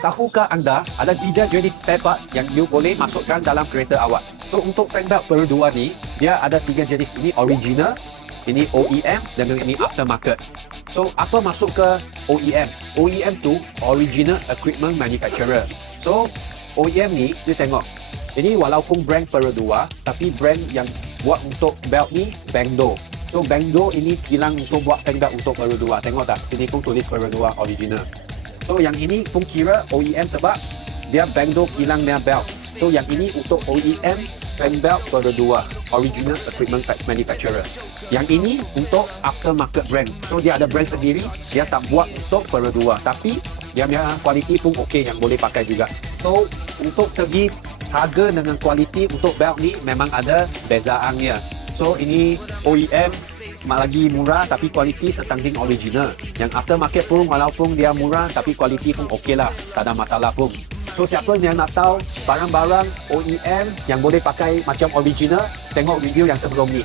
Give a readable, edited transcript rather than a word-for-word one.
tahukah anda ada 3 jenis spare parts yang you boleh masukkan dalam kereta awak? So untuk fan belt Pearl 2 ni, dia ada 3 jenis. Ini original, ini OEM dengan ini aftermarket. So apa masuk ke OEM? OEM tu Original Equipment Manufacturer. So OEM ni, you tengok, ini walaupun brand Pearl 2, tapi brand yang buat untuk belt ni Bangdo. So Bangdo ini bilang untuk buat fan belt untuk Pearl 2. Tengok tak? Sini pun tulis Pearl 2 original. So yang ini pun kira OEM sebab dia Bangdo kilang dia belt. So yang ini untuk OEM fan belt Pearl 2 Original Equipment Manufacturer. Yang ini untuk aftermarket brand. So dia ada brand sendiri, dia tak buat untuk Pearl 2, tapi dia punya kualiti pun okey yang boleh pakai juga. So untuk segi harga dengan kualiti untuk belt ni memang ada bezaannya. So ini OEM lagi murah tapi kualiti setanding original. Yang aftermarket pun walaupun dia murah tapi kualiti pun okey lah, tak ada masalah pun. So siapa yang nak tahu barang-barang OEM yang boleh pakai macam original, tengok video yang sebelum ni.